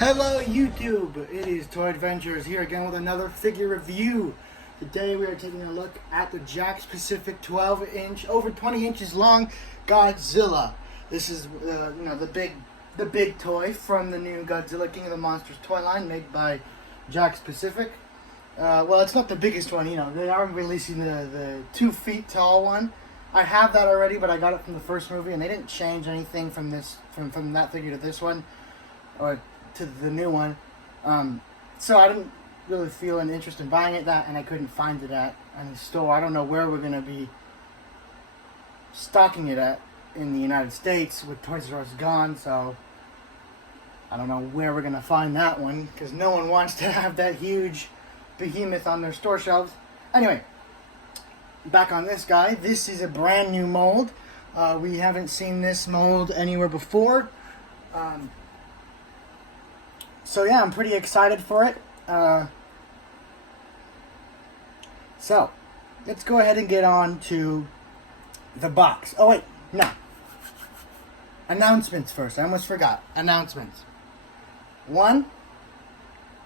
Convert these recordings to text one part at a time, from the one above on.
Hello YouTube, it is Toy Adventures here again with another figure review. Today we are taking a look at the Jackspacific 12-inch, over 20 inches long Godzilla. This is the big toy from the new Godzilla King of the Monsters toy line made by Jackspacific. Well, it's not the biggest one, they are releasing the 2 feet tall one. I have that already, but I got it from the first movie, and they didn't change anything from that figure to this one, or to the new one. So I didn't really feel an interest in buying it, and I couldn't find it at any store. I don't know where we're going to be stocking it at in the United States with Toys R Us gone, so I don't know where we're going to find that one, because no one wants to have that huge behemoth on their store shelves. Anyway, back on this guy. This is a brand new mold. We haven't seen this mold anywhere before. So yeah, I'm pretty excited for it. So, let's go ahead and get on to the box. Oh wait, no. Announcements first. I almost forgot. Announcements. 1,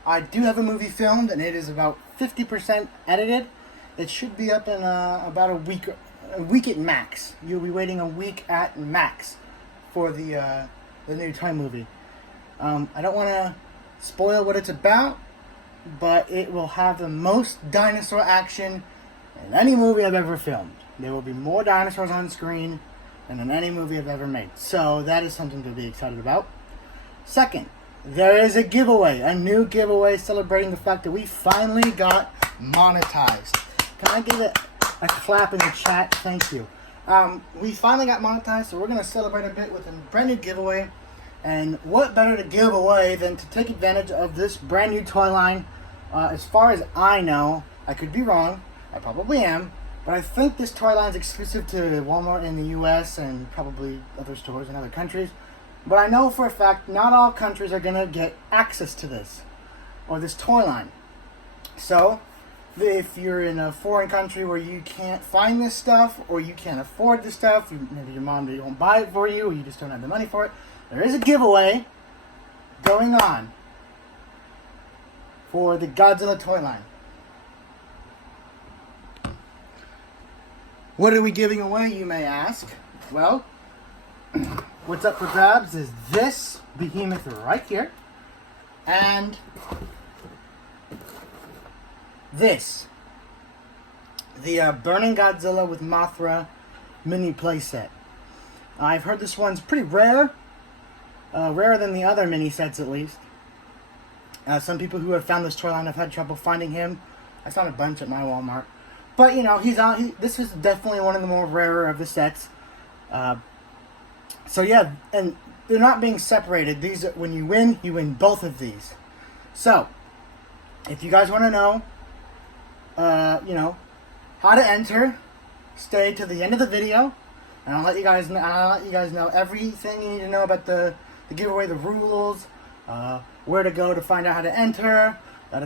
I do have a movie filmed, and it is about 50% edited. It should be up in about a week at max. You'll be waiting a week at max for the new toy movie. I don't want to spoil what it's about, but it will have the most dinosaur action in any movie I've ever filmed. There will be more dinosaurs on screen than in any movie I've ever made. So that is something to be excited about. Second, there is a giveaway, a new giveaway celebrating the fact that we finally got monetized. Can I give it a clap in the chat? Thank you. We finally got monetized, so we're going to celebrate a bit with a brand new giveaway. And what better to give away than to take advantage of this brand new toy line? As far as I know, I could be wrong, I probably am, but I think this toy line is exclusive to Walmart in the US and probably other stores in other countries. But I know for a fact not all countries are going to get access to this, or this toy line. So, if you're in a foreign country where you can't find this stuff, or you can't afford this stuff, maybe your mom won't buy it for you, or you just don't have the money for it, there is a giveaway going on for the Godzilla toy line. What are we giving away, you may ask? Well, what's up for grabs is this behemoth right here, and this, the Burning Godzilla with Mothra mini playset. I've heard this one's pretty rare. Rarer than the other mini sets, at least. Some people who have found this toy line have had trouble finding him. I found a bunch at my Walmart. But, he's on. This is definitely one of the more rarer of the sets. So, yeah, and they're not being separated. These, when you win both of these. So, if you guys want to know, how to enter, stay to the end of the video. And I'll let you guys know everything you need to know about the giveaway, the rules, where to go to find out how to enter, I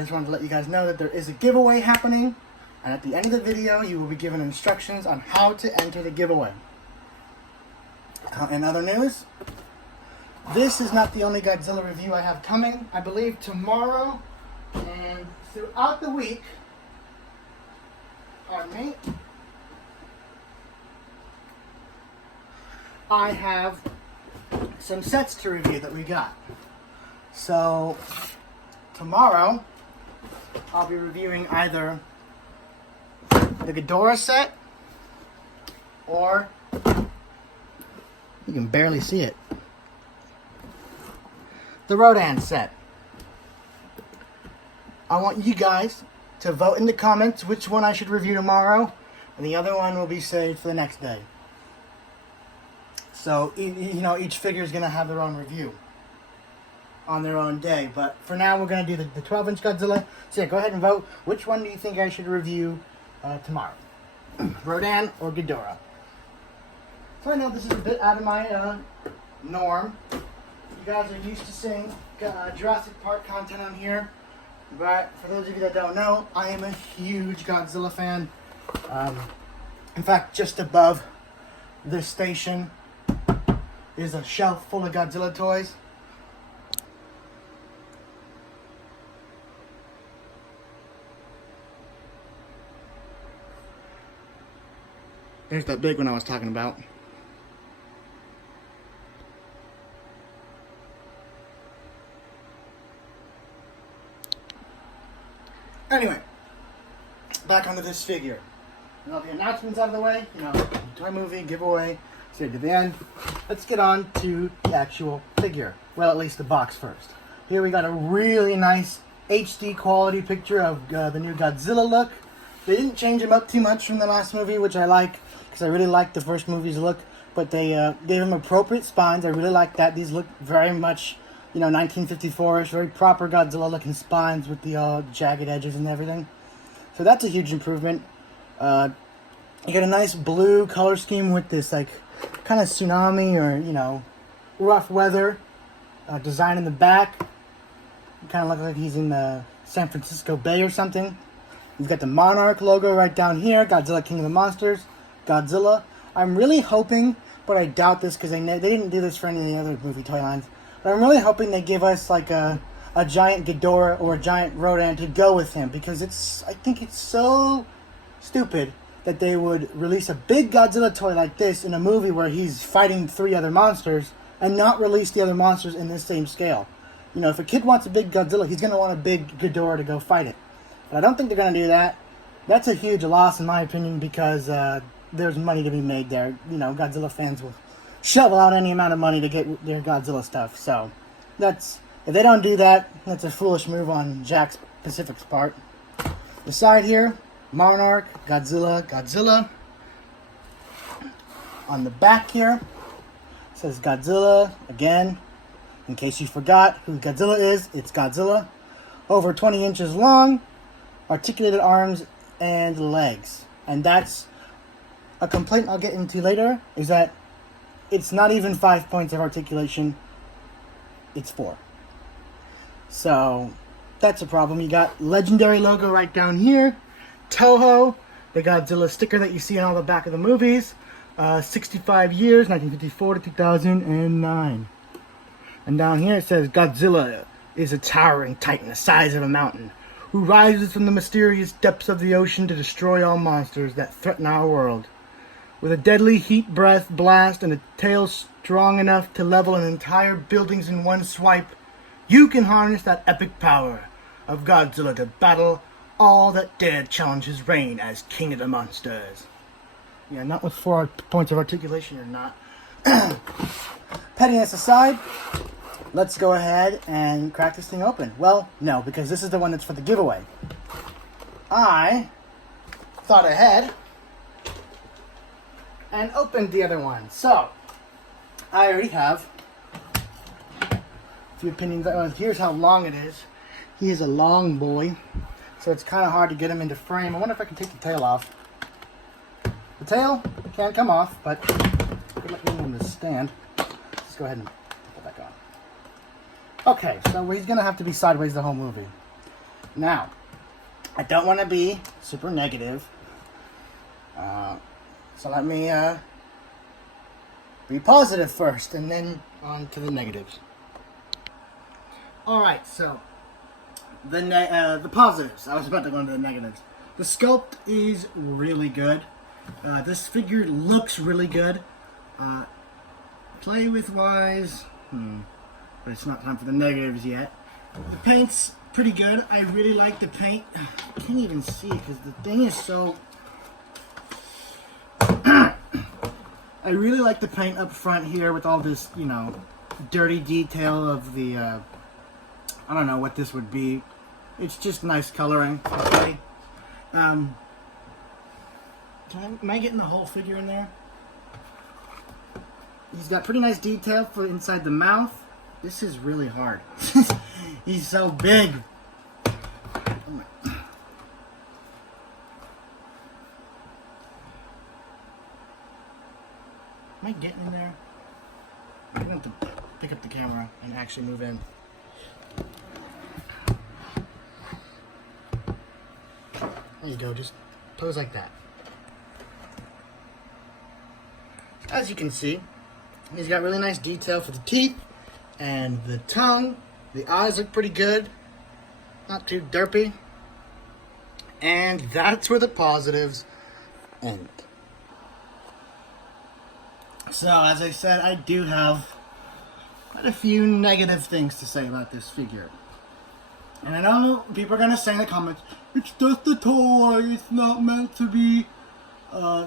just wanted to let you guys know that there is a giveaway happening, and at the end of the video, you will be given instructions on how to enter the giveaway. In other news, this is not the only Godzilla review I have coming. I believe tomorrow and throughout the week, pardon me, I have some sets to review that we got. So, tomorrow, I'll be reviewing either the Ghidorah set, or, you can barely see it, the Rodan set. I want you guys to vote in the comments which one I should review tomorrow, and the other one will be saved for the next day. So, each figure is going to have their own review on their own day. But for now, we're going to do the 12-inch Godzilla. So, yeah, go ahead and vote. Which one do you think I should review tomorrow? Rodan or Ghidorah? So, I know this is a bit out of my norm. You guys are used to seeing Jurassic Park content on here. But for those of you that don't know, I am a huge Godzilla fan. In fact, just above this station is a shelf full of Godzilla toys. There's that big one I was talking about. Anyway, back onto this figure. Now the announcements out of the way, toy movie, giveaway, stay to the end. Let's get on to the actual figure. Well, at least the box first. Here we got a really nice HD quality picture of the new Godzilla look. They didn't change him up too much from the last movie, which I like, because I really liked the first movie's look. But they gave him appropriate spines. I really like that. These look very much, 1954-ish, very proper Godzilla-looking spines with the jagged edges and everything. So that's a huge improvement. You get a nice blue color scheme with this, like, kind of tsunami or, rough weather design in the back. Kind of looks like he's in the San Francisco Bay or something. He's got the Monarch logo right down here. Godzilla, King of the Monsters. Godzilla. I'm really hoping, but I doubt this because they didn't do this for any of the other movie toy lines. But I'm really hoping they give us like a giant Ghidorah or a giant Rodan to go with him, because I think it's so stupid that they would release a big Godzilla toy like this in a movie where he's fighting 3 other monsters and not release the other monsters in this same scale. If a kid wants a big Godzilla, he's going to want a big Ghidorah to go fight it. But I don't think they're going to do that. That's a huge loss in my opinion, because there's money to be made there. Godzilla fans will shovel out any amount of money to get their Godzilla stuff. So, if they don't do that, that's a foolish move on Jackspacifics' part. The side here, Monarch, Godzilla. On the back here, it says Godzilla again. In case you forgot who Godzilla is, it's Godzilla. Over 20 inches long, articulated arms and legs. And that's a complaint I'll get into later, is that it's not even 5 points of articulation, it's 4. So, that's a problem. You got legendary logo right down here. Toho, the Godzilla sticker that you see on all the back of the movies. 65 years, 1954 to 2009. And down here it says, Godzilla is a towering titan the size of a mountain, who rises from the mysterious depths of the ocean to destroy all monsters that threaten our world. With a deadly heat breath blast and a tail strong enough to level an entire buildings in one swipe, you can harness that epic power of Godzilla to battle all that dare challenge his reign as King of the Monsters. Yeah, not with 4 points of articulation or not. Pettiness aside, let's go ahead and crack this thing open. Well, no, because this is the one that's for the giveaway. I thought ahead and opened the other one. So, I already have a few opinions. Here's how long it is. He is a long boy, so it's kind of hard to get him into frame. I wonder if I can take the tail off. The tail can't come off, but good luck getting him to stand. Let's go ahead and put that back on. Okay, so he's going to have to be sideways the whole movie. Now, I don't want to be super negative. So let me be positive first, and then on to the negatives. Alright, so the positives. I was about to go into the negatives. The sculpt is really good. This figure looks really good. Play with wise, but it's not time for the negatives yet. The paint's pretty good. I really like the paint. I can't even see it because the thing is so... I really like the paint up front here with all this, dirty detail of the, I don't know what this would be. It's just nice coloring. Okay. Am I getting the whole figure in there? He's got pretty nice detail for inside the mouth. This is really hard. He's so big. Am I getting in there? I'm going to have to pick up the camera and actually move in. There you go, just pose like that. As you can see, he's got really nice detail for the teeth and the tongue. The eyes look pretty good. Not too derpy. And that's where the positives end. So, as I said, I do have quite a few negative things to say about this figure. And I know people are going to say in the comments, it's just a toy, it's not meant to be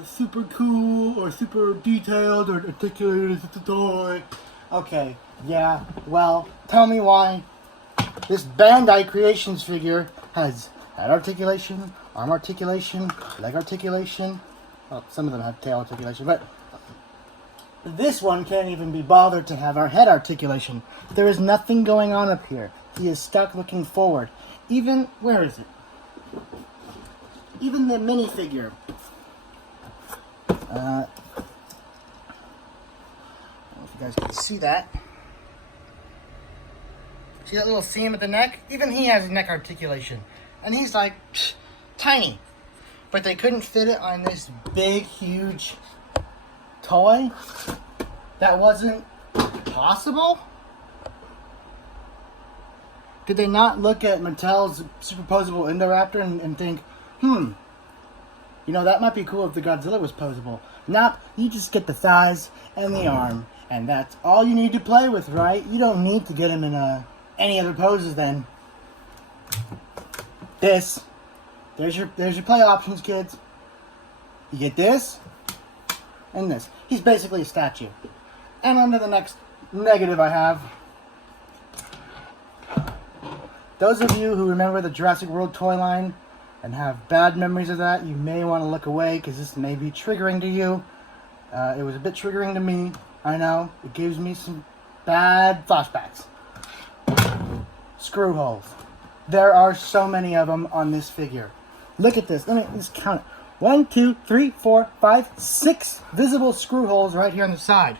super cool or super detailed or articulated, it's a toy. Okay, yeah, well, tell me why this Bandai Creations figure has head articulation, arm articulation, leg articulation. Well, some of them have tail articulation, but this one can't even be bothered to have our head articulation. There is nothing going on up here. He is stuck looking forward. Even, where is it? Even the minifigure. I don't know if you guys can see that. See that little seam at the neck? Even he has neck articulation. And he's like, tiny. But they couldn't fit it on this big, huge toy? That wasn't possible? Did they not look at Mattel's superposable Indoraptor and think, you know, that might be cool if the Godzilla was posable. Now, you just get the thighs and the arm, and that's all you need to play with, right? You don't need to get him in any other poses then. This. There's your play options, kids. You get this and this. He's basically a statue. And on to the next negative I have. Those of you who remember the Jurassic World toy line and have bad memories of that, you may want to look away because this may be triggering to you. It was a bit triggering to me. I know. It gives me some bad flashbacks. Screw holes. There are so many of them on this figure. Look at this. Let me just count it. 1, 2, 3, 4, 5, 6 visible screw holes right here on the side.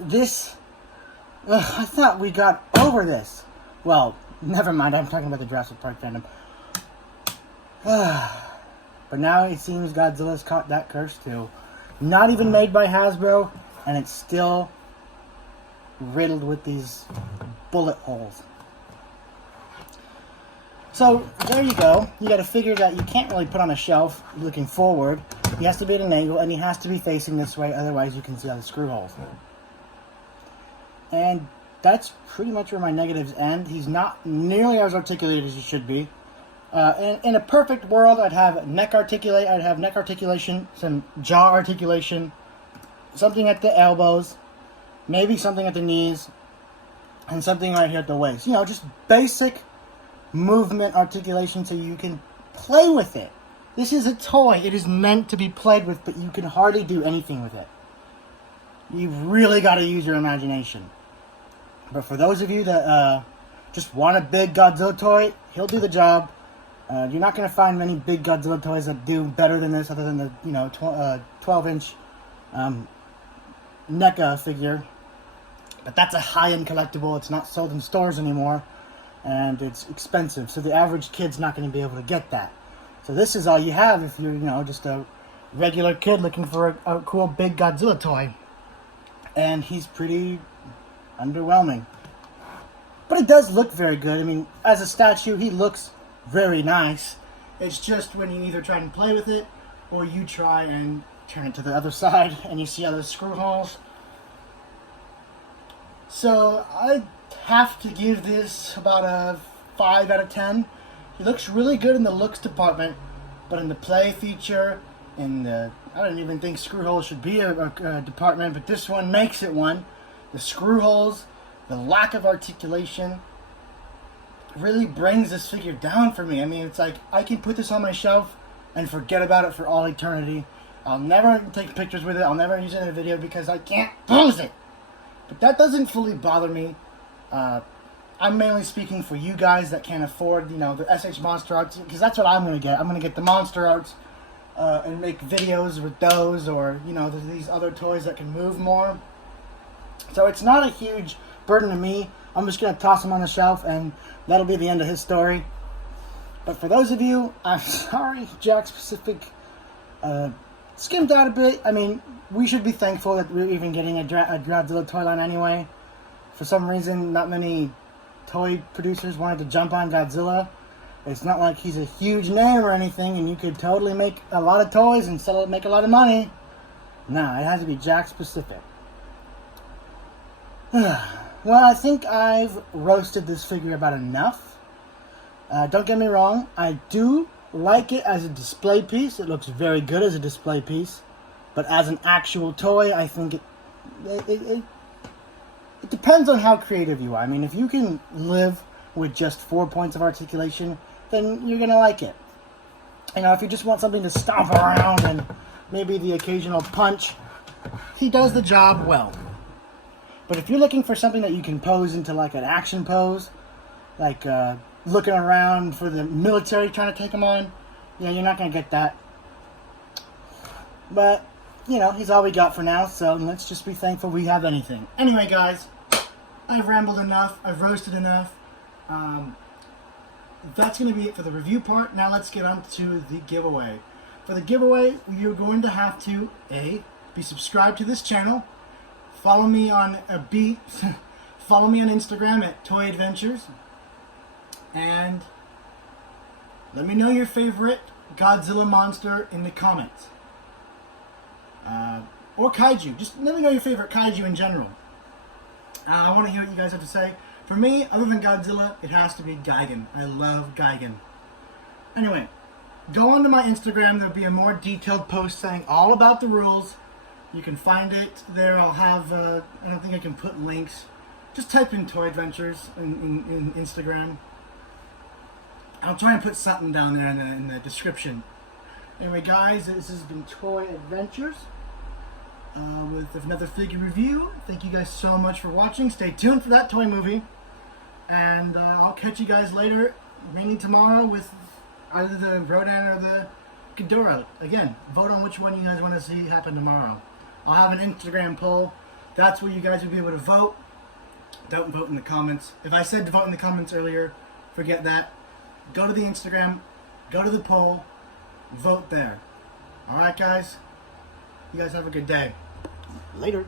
This, I thought we got over this. Well, never mind. I'm talking about the Jurassic Park fandom. But now it seems Godzilla's caught that curse too. Not even made by Hasbro, and it's still riddled with these bullet holes. So, there you go. You got a figure that you can't really put on a shelf looking forward. He has to be at an angle, and he has to be facing this way, otherwise you can see all the screw holes. And that's pretty much where my negatives end. He's not nearly as articulated as he should be. In a perfect world, I'd have neck articulation, some jaw articulation, something at the elbows, maybe something at the knees, and something right here at the waist. You know, just basic movement articulation so you can play with it. This is a toy. It is meant to be played with, but you can hardly do anything with it. You've really got to use your imagination. But for those of you that just want a big Godzilla toy, he'll do the job. You're not going to find many big Godzilla toys that do better than this, other than the 12-inch NECA figure. But that's a high-end collectible. It's not sold in stores anymore, and it's expensive. So the average kid's not going to be able to get that. So this is all you have if you're, just a regular kid looking for a cool big Godzilla toy. And he's pretty underwhelming. But it does look very good. I mean, as a statue, he looks very nice. It's just when you either try and play with it, or you try and turn it to the other side, and you see all those screw holes. So, I have to give this about a 5 out of 10. He looks really good in the looks department, but in the play feature, I don't even think screw holes should be a department, but this one makes it one. The screw holes, the lack of articulation, really brings this figure down for me. I mean, it's like, I can put this on my shelf and forget about it for all eternity. I'll never take pictures with it. I'll never use it in a video because I can't pose it. But that doesn't fully bother me. I'm mainly speaking for you guys that can't afford, the SH Monster Arts, because that's what I'm going to get. I'm going to get the Monster Arts and make videos with those, or, these other toys that can move more. So it's not a huge burden to me. I'm just going to toss him on the shelf, and that'll be the end of his story. But for those of you, I'm sorry, Jackspacific skimmed out a bit. I mean, we should be thankful that we're even getting a Godzilla toy line anyway. For some reason, not many toy producers wanted to jump on Godzilla. It's not like he's a huge name or anything, and you could totally make a lot of toys and make a lot of money. Nah, it has to be jackspacific. Well, I think I've roasted this figure about enough. Don't get me wrong, I do like it as a display piece. It looks very good as a display piece. But as an actual toy, I think it depends on how creative you are. I mean, if you can live with just 4 points of articulation, then you're going to like it. You know, if you just want something to stomp around and maybe the occasional punch, he does the job well. But if you're looking for something that you can pose into like an action pose, like looking around for the military trying to take him on, yeah, you're not going to get that. But, you know, he's all we got for now, so let's just be thankful we have anything. Anyway, guys, I've rambled enough. I've roasted enough. That's going to be it for the review part. Now let's get on to the giveaway. For the giveaway, you're going to have to, be subscribed to this channel. Follow me on follow me on Instagram at Toy Adventures. And let me know your favorite Godzilla monster in the comments. Or kaiju. Just let me know your favorite kaiju in general. I want to hear what you guys have to say. For me, other than Godzilla, it has to be Gigan. I love Gigan. Anyway, go onto my Instagram. There'll be a more detailed post saying all about the rules. You can find it there. I'll have, I don't think I can put links. Just type in Toy Adventures in Instagram. I'll try and put something down there in the description. Anyway, guys, this has been Toy Adventures with another figure review. Thank you guys so much for watching. Stay tuned for that toy movie. And I'll catch you guys later, mainly tomorrow, with either the Rodan or the Ghidorah. Again, vote on which one you guys want to see happen tomorrow. I'll have an Instagram poll. That's where you guys will be able to vote. Don't vote in the comments. If I said to vote in the comments earlier, forget that. Go to the Instagram, go to the poll, vote there. Alright, guys? You guys have a good day. Later.